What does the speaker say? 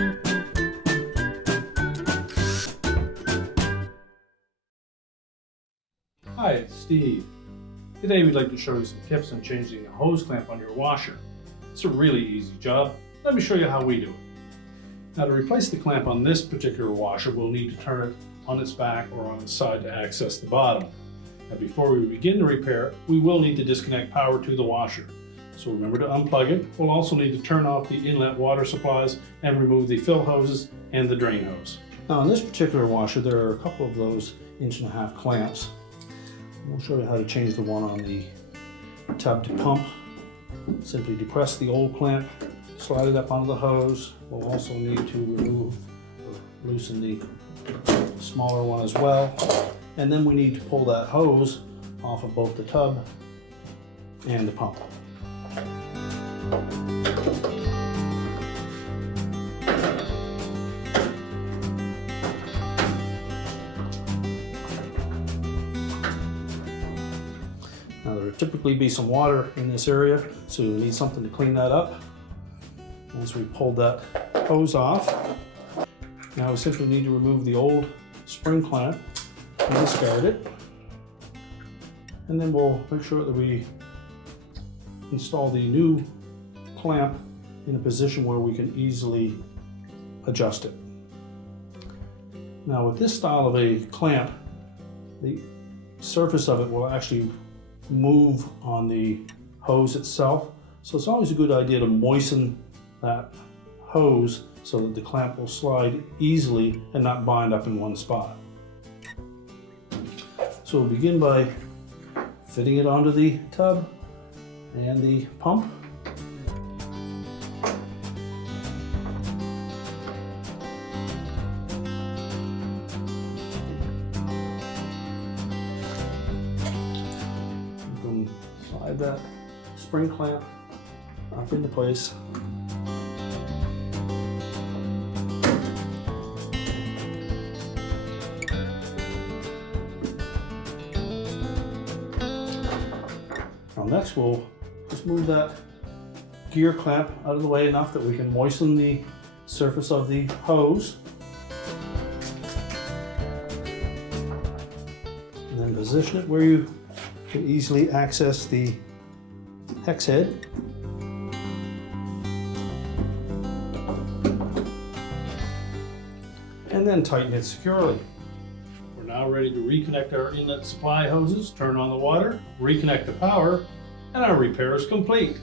Hi, it's Steve. Today we'd like to show you some tips on changing the hose clamp on your washer. It's a really easy job. Let me show you how we do it. Now, to replace the clamp on this particular washer, we'll need to turn it on its back or on its side to access the bottom. Now, before we begin the repair, we will need to disconnect power to the washer. So remember to unplug it. We'll also need to turn off the inlet water supplies and remove the fill hoses and the drain hose. Now, on this particular washer, there are a couple of those 1.5 inch clamps. We'll show you how to change the one on the tub to pump. Simply depress the old clamp, slide it up onto the hose. We'll also need to remove or loosen the smaller one as well. And then we need to pull that hose off of both the tub and the pump. Now, there will typically be some water in this area, so you'll need something to clean that up. Once we pulled that hose off, now we simply need to remove the old spring clamp and discard it. And then we'll make sure that we install the new clamp in a position where we can easily adjust it. Now, with this style of a clamp, the surface of it will actually move on the hose itself. So it's always a good idea to moisten that hose so that the clamp will slide easily and not bind up in one spot. So we'll begin by fitting it onto the tub and the pump. Slide that spring clamp up into place. Now next we'll just move that gear clamp out of the way enough that we can moisten the surface of the hose. And then position it where you can easily access the hex head. And then tighten it securely. We're now ready to reconnect our inlet supply hoses, turn on the water, reconnect the power, and our repair is complete.